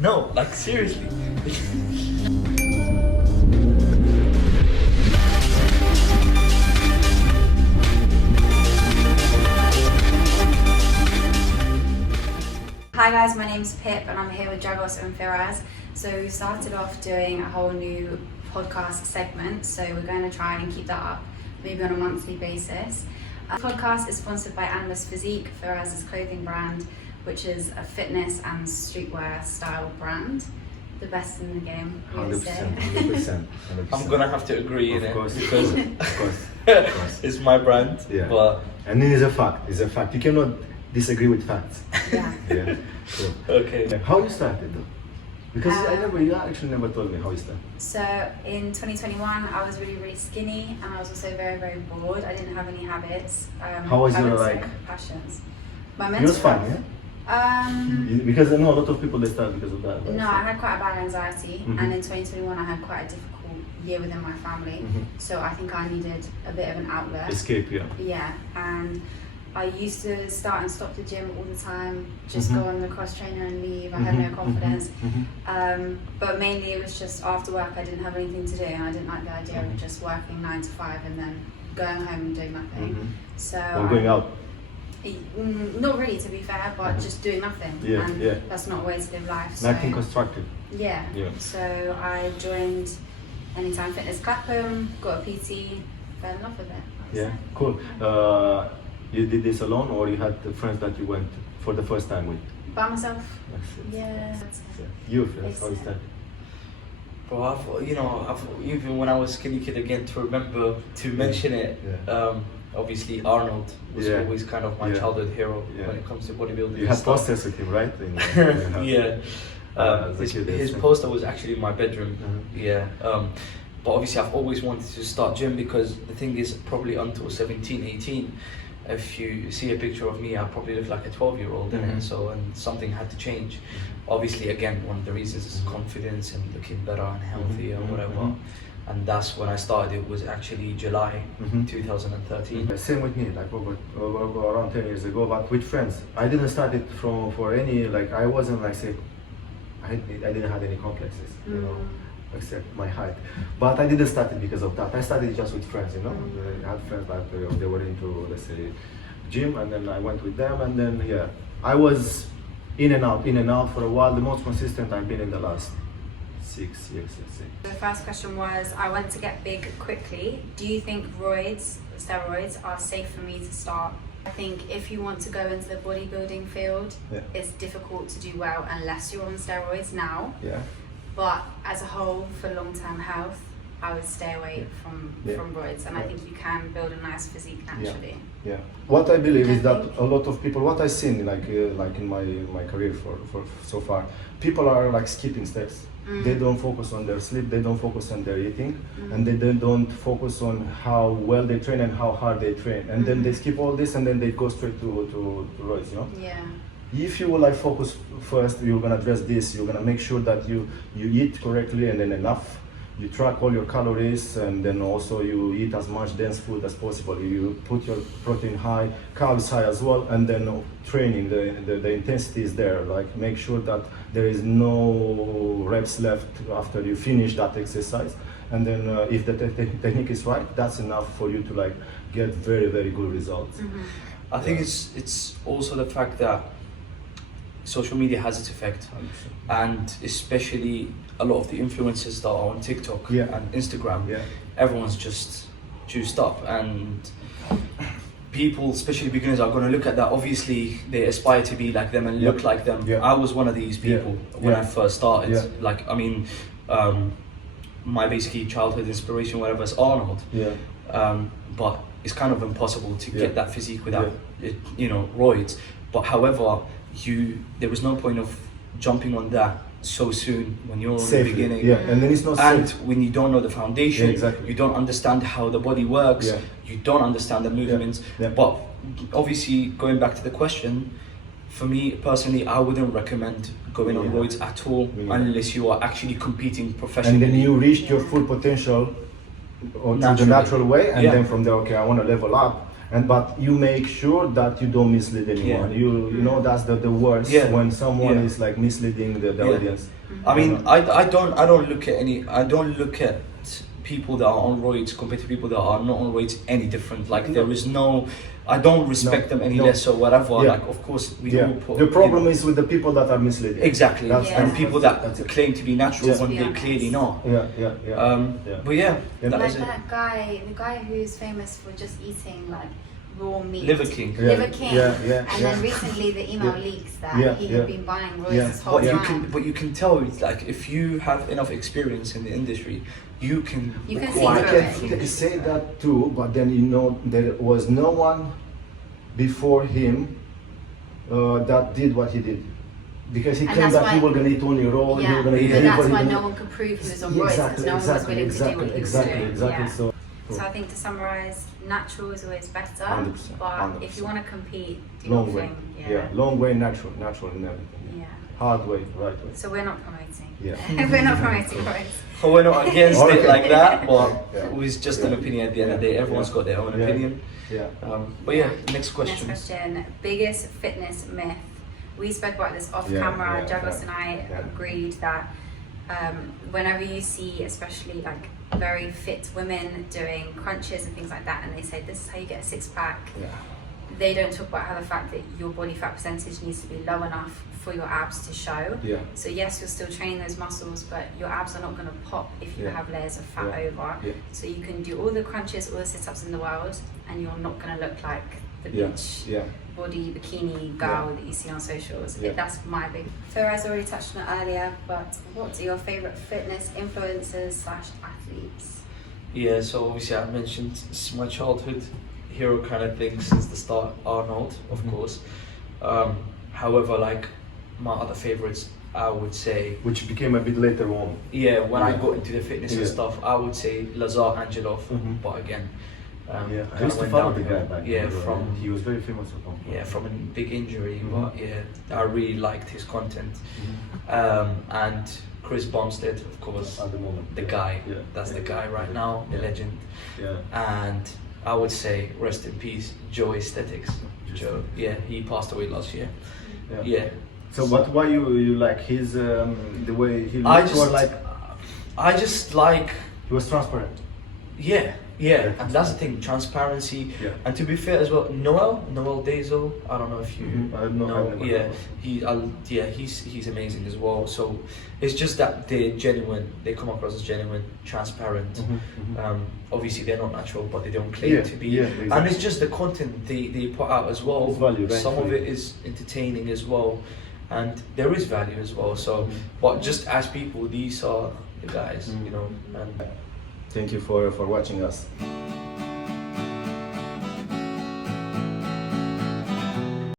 No, like seriously. Hi guys, my name's Pip and I'm here with Dragos and Firaz. So we started off doing a whole new podcast segment, so we're going to try and keep that up maybe on a monthly basis. The podcast is sponsored by Animus Physique, Firaz's clothing brand, which is a fitness and streetwear style brand. The best in the game, I would say. 100%. I'm gonna have to agree in Of it course. because Of course. it's my brand. Yeah. But And it is a fact. It's a fact. You cannot disagree with facts. Yeah. Yeah. Cool. okay. How you started though? Because you actually never told me how you started. So in 2021, I was really skinny and I was also very bored. I didn't have any habits. How was your passions? My It mental was fun, health. yeah? Because I know a lot of people they start because of that. No, I had quite a bad anxiety, Mhm. and in 2021 I had quite a difficult year within my family. Mhm. So I think I needed a bit of an outlet. Escape, yeah. Yeah, and I used to start and stop the gym all the time, just Mhm. go on the cross trainer and leave. I had no confidence. But mainly it was just after work I didn't have anything to do, and I didn't like the idea of just working 9 to 5 and then going home and doing nothing. So Or going out. Not really, to be fair, but just doing nothing. Yeah, and yeah. that's not a way to live life. So Nothing constructive. yeah. Yeah. So I joined Anytime Fitness Clapham, got a PT, fell in love with it. Yeah, cool. You did this alone or you had the friends that you went for the first time with? By myself. That's it. Yeah. Yeah. You, friends, how is that? Bro, I've even when I was skinny kid again to remember to mention it. Yeah. Obviously Arnold was Yeah. always kind of my Yeah. childhood hero Yeah. when it comes to bodybuilding. You and had stuff. posters with him, right? In your house. Yeah. As a kid, His yes. poster was actually in my bedroom. Mhm. Yeah. But obviously I've always wanted to start gym because the thing is probably until 17, 18, if you see a picture of me, I probably look like a 12-year-old in Mhm. it. So, and something had to change. Obviously, again, one of the reasons is confidence and looking better and healthy or Mhm. whatever. Mhm. And that's when I started. It was actually July Mhm. 2013. Same with me, like over around 10 years ago, but with friends. I didn't start it for any, like I wasn't like say, I didn't have any complexes, you know, except my height. But I didn't start it because of that. I started just with friends, you know. I had friends that they were into, let's say, gym, and then I went with them, and then yeah, I was in and out for a while. The most consistent I've been in the last 6 years, let's say. The first question was, I want to get big quickly. Do you think steroids are safe for me to start? I think if you want to go into the bodybuilding field, Yeah. it's difficult to do well unless you're on steroids now. Yeah. But as a whole, for long-term health, I would stay away from roids, and I think you can build a nice physique naturally. Yeah. What I believe is that a lot of people, what I've seen like in my career for so far, people are like skipping steps. They don't focus on their sleep, they don't focus on their eating, and they don't focus on how well they train and how hard they train. And then they skip all this and then they go straight to roids, you know? Yeah. If you will like focus first, you're gonna address this, you're gonna make sure that you eat correctly and then enough. You track all your calories, and then also you eat as much dense food as possible. You put your protein high, carbs high as well, and then training, the intensity is there. Like make sure that there is no reps left after you finish that exercise. And then if the technique is right, that's enough for you to like get very good results. I think it's also the fact that social media has its effect, and especially a lot of the influencers that are on TikTok and Instagram, everyone's just juiced up, and people, especially beginners, are going to look at that. Obviously, they aspire to be like them and look like them. I was one of these people when I first started. Like, I mean, my basically childhood inspiration, whatever, is Arnold. But it's kind of impossible to get that physique without, roids. But however, there was no point of jumping on that so soon when you're in the beginning. And then it's not and safe. when you don't know the foundation, Exactly. you don't understand how the body works, you don't understand the movements. But obviously, going back to the question, for me personally, I wouldn't recommend going on roids at all unless you are actually competing professionally. And then you reached your full potential or to the natural way, and then from there, okay, I want to level up. but you make sure that you don't mislead anyone. You know that's the worst when someone is like misleading the audience. I mean, I don't look at people that are on roids compared to people that are not on roids any different. Like there is no, I don't respect them any less or whatever. Like of course we all put. The problem is with the people that are misleading. Exactly, and people that claim to be natural when they clearly not. But yeah, like that guy, the guy who's famous for just eating like raw meat. Liver King. Liver King. And then recently the email leaks that he had been buying roids this whole time. But you can tell, like, if you have enough experience in the industry, you can see I can say that too, but then you know there was no one before him that did what he did. Because he claimed that he was going to eat only raw, he was going to eat liver. That's why no one could prove he was on roids, because no one was willing to do what he was doing. Exactly. So I think to summarise, natural is always better, 100%, but 100%. if you want to compete, do long your way. thing. Long way, natural in everything. Hard way, right way. So we're not promoting. We're not promoting roids. Well, we're not against it like that, but it's just an opinion at the end of the day. Everyone's got their own opinion. But next question. Next question. Biggest fitness myth. We spoke about this off camera. Jagos and I agreed that whenever you see, especially like very fit women doing crunches and things like that, and they say this is how you get a six-pack, they don't talk about how the fact that your body fat percentage needs to be low enough for your abs to show. So yes, you're still training those muscles, but your abs are not going to pop if you have layers of fat over. So you can do all the crunches, all the sit-ups in the world, and you're not going to look like the beach body bikini girl that you see on socials. That's my big. Firaz already touched on it earlier, but what are your favorite fitness influencers / athletes? Yeah, so obviously I mentioned it's my childhood hero kind of thing since the start. Arnold, of course. However, like my other favorites, I would say, which became a bit later on. When I got into the fitness and stuff, I would say Lazar Angelov. But again, I used to follow the guy back then. He was very famous for from a big injury, but I really liked his content. And Chris Bumstead, of course, at the moment, the guy. That's the guy right now, the legend. And I would say, rest in peace, Joe Aesthetics. Joe, he passed away last year. So, but why you like his the way he looked? I just like. He was transparent. And that's the thing, transparency. And to be fair as well, Noel Dazel, I don't know if you know. He's amazing as well. So it's just that they're genuine. They come across as genuine, transparent. Obviously they're not natural, but they don't claim to be. Exactly. And it's just the content they put out as well. Some of it is entertaining as well, and there is value as well. So, but just as people, these are the guys, you know. And thank you for watching us.